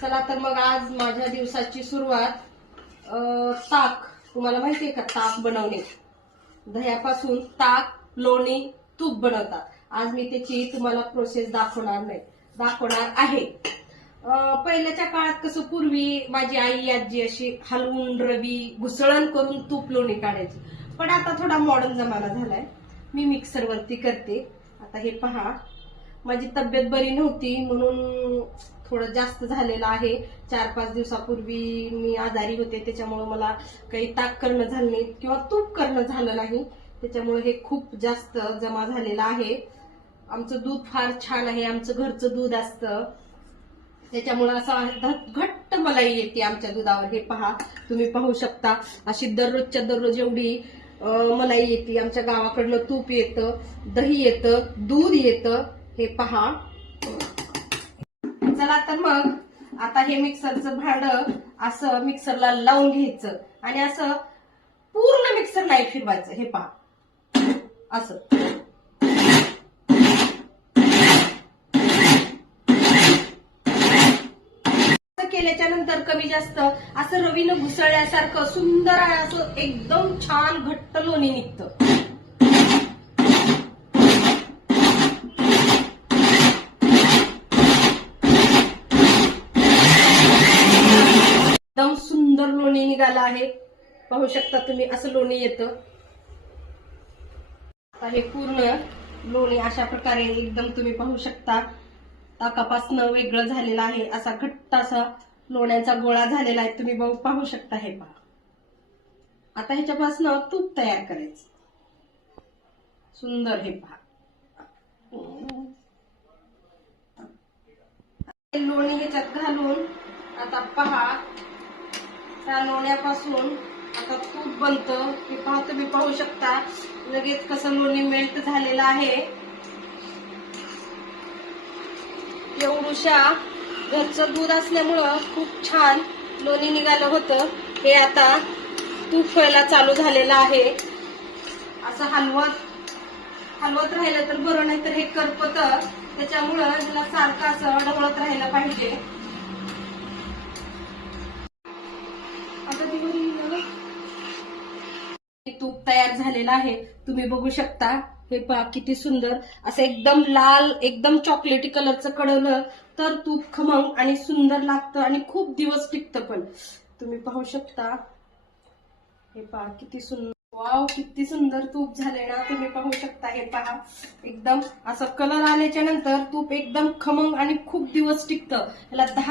चला तर मग आज माझ्या दिवसाची सुरुवात ताक. तुम्हाला माहितीये का ताक बनवणे? दह्यापासून ताक, लोणी, तूप बनवतात. आज मी त्याची तुम्हाला प्रोसेस दाखवणार आहे. पहिल्याच्या काळात कसं पूर्वी माझी आई आजी अशी हलवून रवी घुसळण करून तूप लोणी काढायची. पण आता थोडा मॉडर्न जमाना झालाय, मी मिक्सरवरती करते. आता हे पहा, माझी तब्येत बरी नव्हती म्हणून थोडं जास्त झालेलं आहे. 4-5 दिवसापूर्वी मी आजारी होते, त्याच्यामुळे मला काही ताक करणं झालं नाही किंवा तूप करणं झालं नाही. त्याच्यामुळे हे खूप जास्त जमा झालेलं आहे. आमचं दूध फार छान आहे, आमचं घरचं दूध असतं, त्याच्यामुळे असं घट्ट मलाई येते आमच्या दुधावर. हे पहा, तुम्ही पाहू शकता, अशी दररोजच्या दररोज एवढी मलाई येते. आमच्या गावाकडनं तूप येतं, दही येतं, दूध येतं. हे पहा. चला तर मग आता हे मिक्सरचं भांड असं मिक्सरला लावून घ्यायचं आणि असं पूर्ण मिक्सर नाही फिरवायचं. हे पहा, असं केल्याच्या नंतर कमी जास्त असं रवीनं घुसळल्यासारखं सुंदर आहे, असं एकदम छान घट्ट लोणी निघतं. एकदम सुंदर लोणी निघालं आहे, पाहू शकता तुम्ही. असं लोणी येतं. आता हे पूर्ण लोणी अशा प्रकारे एकदम तुम्ही पाहू शकता ताकापासनं वेगळं झालेलं आहे. असा घट्ट असा लोण्याचा गोळा झालेला आहे, तुम्ही पाहू शकता. हे पहा. आता ह्याच्यापासनं तूप तयार करायचं. सुंदर. हे पहा, लोणी ह्याच्यात घालून आता पहा, त्या लोण्यापासून आता तूप बनतं. हे पहा, तुम्ही पाहू शकता लगेच कसं लोणी मेल्ट झालेलं आहे. एवढूशा घरचं दूध असल्यामुळं खूप छान लोणी निघालं होतं. हे आता तूप व्हायला चालू झालेलं आहे. असं हलवत राहिलं तर बरं, नाही तर हे करपतं. त्याच्यामुळं ह्याला सारखं असं ढवळत राहायला पाहिजे. आता तूप तयार झालेलं आहे, तुम्ही बघू शकता. हे पहा किती सुंदर असं एकदम लाल, एकदम चॉकलेटी कलरचं कळवलं तर तूप खमंग आणि सुंदर लागतं आणि खूप दिवस टिकतं पण. तुम्ही पाहू शकता. हे पहा किती सुंदर. वाव, किती सुंदर तूप झाले ना, तुम्ही पाहू शकता. हे पहा, एकदम असं कलर आल्याच्या नंतर तूप एकदम खमंग आणि खूप दिवस टिकतं. याला 10